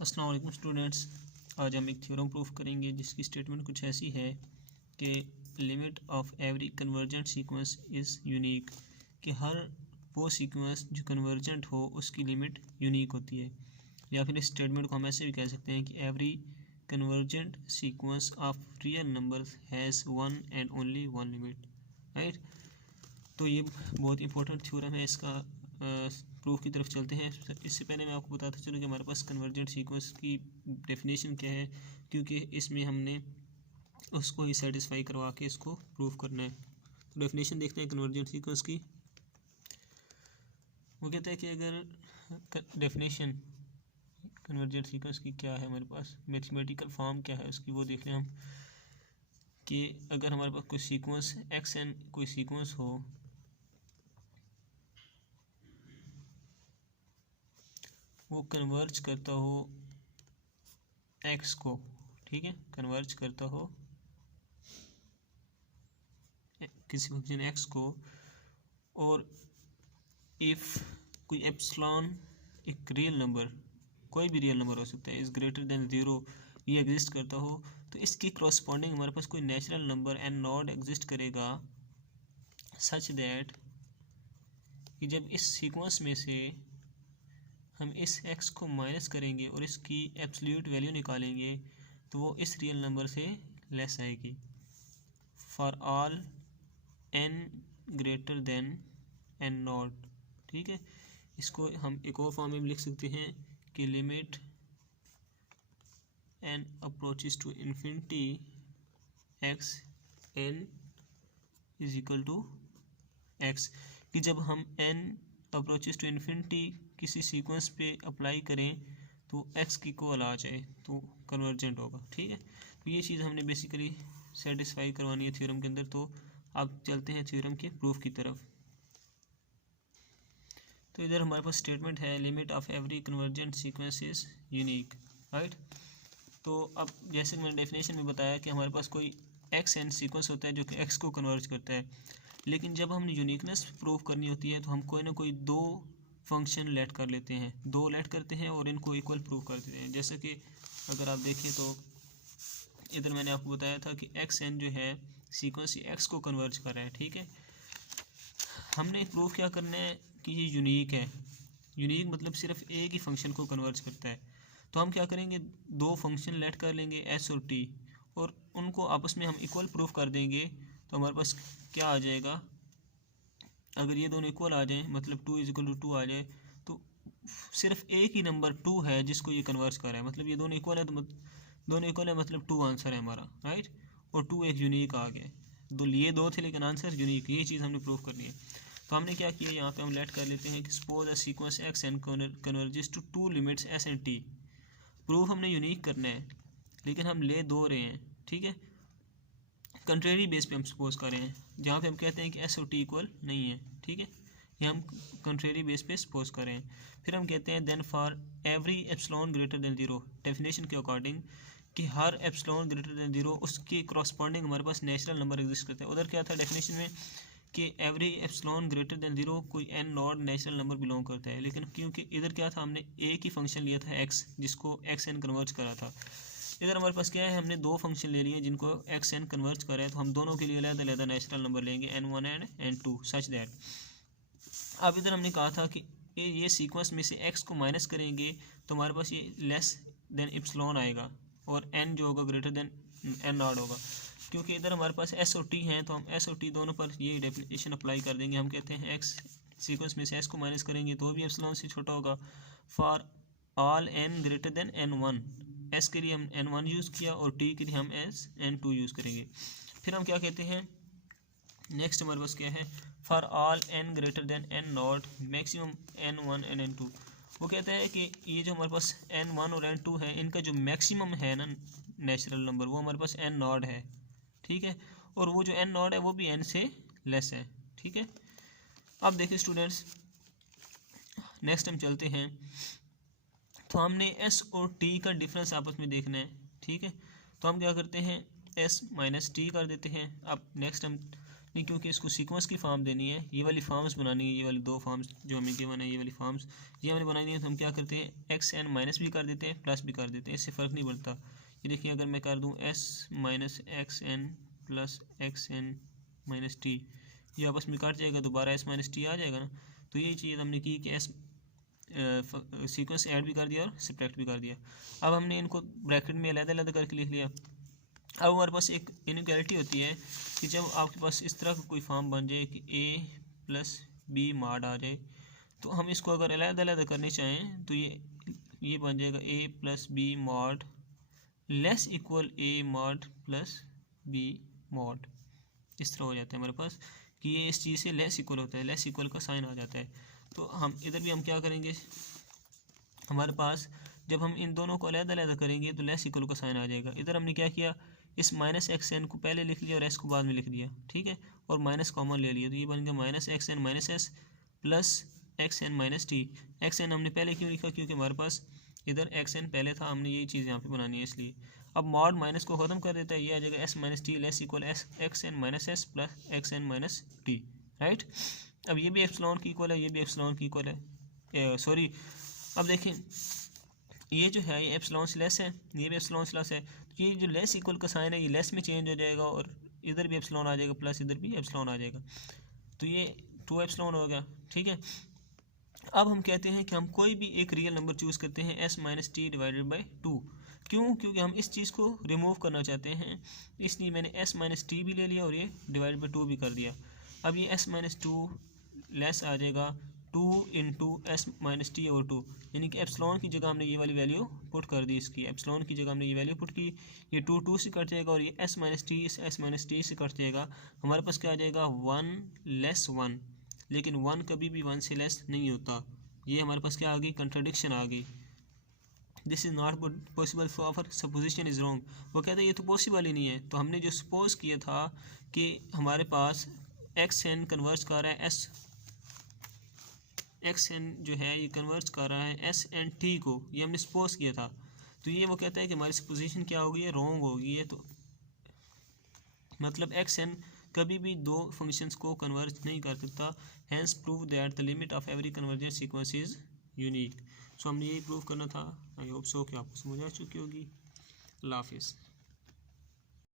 अस्सलाम वालेकुम स्टूडेंट्स। आज हम एक थ्योरम प्रूफ करेंगे जिसकी स्टेटमेंट कुछ ऐसी है कि limit of every convergent sequence is unique, कि हर वो सीक्वेंस जो कन्वर्जेंट हो उसकी लिमिट यूनिक होती है। या फिर इस स्टेटमेंट को हम ऐसे भी कह सकते हैं कि every convergent sequence of real numbers has one and only one limit, right. तो ये बहुत इंपॉर्टेंट थ्योरम है। इसका प्रूफ की तरफ चलते हैं। इससे पहले मैं आपको बताता चलूँ कि हमारे पास कन्वर्जेंट सीक्वेंस की डेफिनेशन क्या है, क्योंकि इसमें हमने उसको ही सेटिस्फाई करवा के इसको प्रूफ करना है। तो डेफिनेशन देखते हैं कन्वर्जेंट सीक्वेंस की। वो कहता है कि अगर डेफिनेशन कन्वर्जेंट सीक्वेंस की क्या है, हमारे पास मैथमेटिकल फॉर्म क्या है उसकी, वो देख लें हम। कि अगर हमारे पास कोई सीक्वेंस एक्स एन कोई सीक्वेंस हो, वो कन्वर्ज करता हो एक्स को, ठीक है, कन्वर्ज करता हो किसी फंक्शन एक्स को, और इफ़ कोई एप्सिलॉन एक रियल नंबर, कोई भी रियल नंबर हो सकता है, इज़ ग्रेटर देन ज़ीरो, ये एग्जिस्ट करता हो, तो इसकी करस्पॉन्डिंग हमारे पास कोई natural number n naught exist करेगा सच दैट कि जब इस सीक्वेंस में से हम इस x को माइनस करेंगे और इसकी एब्सोल्यूट वैल्यू निकालेंगे तो वो इस रियल नंबर से लेस आएगी for all n greater than n not, ठीक है। इसको हम एक और फॉर्म में भी लिख सकते हैं कि limit n approaches to infinity x n is equal to x, कि जब हम n अप्रोचेस टू इन्फिनिटी किसी सीक्वेंस पे अप्लाई करें तो x की इक्वल आ जाए तो कन्वर्जेंट होगा, ठीक है। तो ये चीज़ हमने बेसिकली सेटिस्फाई करवानी है थ्योरम के अंदर। तो अब चलते हैं थ्योरम के प्रूफ की तरफ। तो इधर हमारे पास स्टेटमेंट है limit of every convergent sequence is unique, right. तो अब जैसे मैंने डेफिनेशन में बताया कि हमारे पास कोई एक्स एन सीक्वेंस होता है जो कि एक्स को कन्वर्ज करता है, लेकिन जब हमने यूनिकनेस प्रूव करनी होती है तो हम कोई ना कोई दो फंक्शन लेट कर लेते हैं, दो लेट करते हैं और इनको इक्वल प्रूव कर देते हैं। जैसे कि अगर आप देखें तो इधर मैंने आपको बताया था कि एक्स एन जो है सीक्वेंस एक्स को कन्वर्ज कर रहा है, ठीक है। हमने प्रूव क्या करना है कि ये यूनिक है। यूनिक मतलब सिर्फ एक ही फंक्शन को कन्वर्ज करता है। तो हम क्या करेंगे, दो फंक्शन लेट कर लेंगे एस और टी, और उनको आपस में हम इक्वल प्रूफ कर देंगे। तो हमारे पास क्या आ जाएगा, अगर ये दोनों इक्वल आ जाएं, मतलब two is equal to two आ जाए, तो सिर्फ एक ही नंबर टू है जिसको ये कन्वर्ज कर रहा है, मतलब ये दोनों इक्वल है, तो दोनों इक्वल है मतलब टू आंसर है हमारा, राइट। और टू एक यूनिक आ गया, ये दो थे लेकिन आंसर यूनिक, यही चीज़ हमने प्रूफ करनी है। तो हमने क्या किया, यहाँ पे हम लेट कर लेते हैं कि suppose a sequence x n converges to two limits s and t. Proof हमने यूनिक करना है लेकिन हम ले दो रहे हैं, ठीक है। कंट्रेरी बेस पे हम सपोज कर रहे हैं, जहाँ पे हम कहते हैं कि एस और टी इक्वल नहीं है, ठीक है। ये हम कंट्रेरी बेस पे सपोज कर रहे हैं। फिर हम कहते हैं then for every epsilon greater than zero, definition के अकॉर्डिंग कि हर एप्सिलॉन ग्रेटर देन ज़ीरो उसके करस्पॉन्डिंग हमारे पास नेचुरल नंबर एग्जिस्ट करता है। उधर क्या था डेफिनेशन में कि every epsilon greater than zero कोई N naught natural number belong करता है, लेकिन क्योंकि इधर क्या था, हमने एक ही फंक्शन लिया था एक्स, जिसको एक्स एन कन्वर्ज करा था। इधर हमारे पास क्या है, हमने दो फंक्शन ले लिए हैं जिनको एक्स एन कन्वर्ज कर रहे हैं, तो हम दोनों के लिए अलग अलग नेचुरल नंबर लेंगे n one and n two such that. अब इधर हमने कहा था कि ये सीक्वेंस में से एक्स को माइनस करेंगे तो हमारे पास ये लेस देन इप्सिलॉन आएगा और एन जो होगा ग्रेटर देन एन नॉट होगा। क्योंकि इधर हमारे पास एस और टी हैं तो हम एस और टी दोनों पर ये डेफिनेशन अप्लाई कर देंगे। हम कहते हैं एक्स सीक्वेंस में से एस को माइनस करेंगे तो भी एप्सिलॉन से छोटा होगा for all n greater than n one. S के लिए हम एन वन यूज़ किया और टी के लिए हम एस एन टू यूज़ करेंगे। फिर हम क्या कहते हैं, नेक्स्ट हमारे पास क्या है, for all n greater than n naught maximum n one and n two. वो कहता है कि ये जो हमारे पास एन वन और एन टू है, इनका जो मैक्सिमम है ना नेचुरल नंबर, वो हमारे पास एन नॉट है, ठीक है। और वो जो एन नॉट है वो भी एन से लेस है, ठीक है। अब देखिए स्टूडेंट्स, नेक्स्ट हम चलते हैं। तो हमने एस और टी का डिफरेंस आपस में देखना है, ठीक है। तो हम क्या करते हैं, एस माइनस टी कर देते हैं। अब नेक्स्ट हम नहीं, क्योंकि इसको सीक्वेंस की फॉर्म देनी है, ये वाली फॉर्म्स बनानी है, ये वाली दो फॉर्म्स जो हमें गिवन है, ये वाली फॉर्म्स ये हमें बनानी है। तो हम क्या करते हैं, एक्स एन माइनस भी कर देते हैं, प्लस भी कर देते हैं, इससे फ़र्क नहीं पड़ता। ये देखिए, अगर मैं कर दूँ s minus x n plus x n minus t, ये आपस में काट जाएगा, दोबारा एस माइनस टी आ जाएगा ना। तो यही चीज़ हमने की कि एस सीक्वेंस ऐड भी कर दिया और सब्ट्रैक्ट भी कर दिया। अब हमने इनको ब्रैकेट में अलग-अलग करके लिख लिया। अब हमारे पास एक इनइक्वालिटी होती है कि जब आपके पास इस तरह का कोई फॉर्म बन जाए कि a प्लस बी मॉड आ जाए, तो हम इसको अगर अलग-अलग करनी चाहें तो ये बन जाएगा a plus b mod less equal a mod plus b mod. इस तरह हो जाता है हमारे पास कि ये इस चीज़ से लेस इक्वल होता है, लेस इक्वल का साइन आ जाता है। तो हम इधर भी हम क्या करेंगे, हमारे पास जब हम इन दोनों को अलग-अलग करेंगे तो लेस इक्वल का साइन आ जाएगा। इधर हमने क्या किया, इस माइनस एक्स एन को पहले लिख लिया और एस को बाद में लिख दिया, ठीक है, और माइनस कॉमन ले लिया, तो ये बन गया minus x n minus s plus x n minus t. X n हमने पहले क्यों लिखा, क्योंकि हमारे पास इधर एक्स एन पहले था, हमने यही चीज़ यहाँ पे बनानी है इसलिए। अब मॉड माइनस को ख़त्म कर देता है, ये आ जाएगा s minus t less equal s x n minus s plus x n minus t, right. अब ये भी एप्सिलॉन की इक्वल है, ये भी एप्सिलॉन की इक्वल है, सॉरी। अब देखें, ये जो है ये एप्सिलॉन से लेस है, ये भी एप्सिलॉन से लेस है, तो ये जो लेस इक्वल का साइन है ये लेस में चेंज हो जाएगा और इधर भी एप्सिलॉन आ जाएगा प्लस इधर भी एप्सिलॉन आ जाएगा, तो ये 2 एप्सिलॉन हो गया, ठीक है। अब हम कहते हैं कि हम कोई भी एक रियल नंबर चूज़ करते हैं S minus T divided by 2। क्यों, क्योंकि हम इस चीज़ को रिमूव करना चाहते हैं, इसलिए मैंने एस माइनस टी भी ले लिया और ये डिवाइड बाई 2 भी कर दिया। अब ये एस माइनस 2 लेस आ जाएगा 2 into S minus T over 2, यानी कि एप्सिलॉन की जगह हमने ये वाली वैल्यू पुट कर दी, इसकी एप्सिलॉन की जगह हमने ये वैल्यू पुट की, ये 2 से कट जाएगा और ये एस माइनस टी इस एस माइनस टी से कट जाएगा। हमारे पास क्या आ जाएगा, 1 लेस 1, लेकिन 1 कभी भी 1 से लेस नहीं होता। ये हमारे पास क्या आ गई, कंट्राडिक्शन आ गई। This is not possible for our supposition is wrong. वो कहते हैं ये तो पॉसिबल ही नहीं है। तो हमने जो सपोज किया था कि हमारे पास एक्स एन कन्वर्ज कर रहा है एक्स एन जो है ये कन्वर्ज कर रहा है एस एन टी को, ये हमने सपोज किया था। तो ये वो कहता है कि हमारी सपोजिशन क्या होगी, ये रॉन्ग होगी। ये तो मतलब एक्स एन कभी भी दो फंक्शंस को कन्वर्ज नहीं कर सकता। Hence prove that the limit of every convergent sequence is unique. So हमने यही प्रूव करना था। आई होप सो कि आपको समझ आ चुकी होगी। अल्लाह हाफिज़।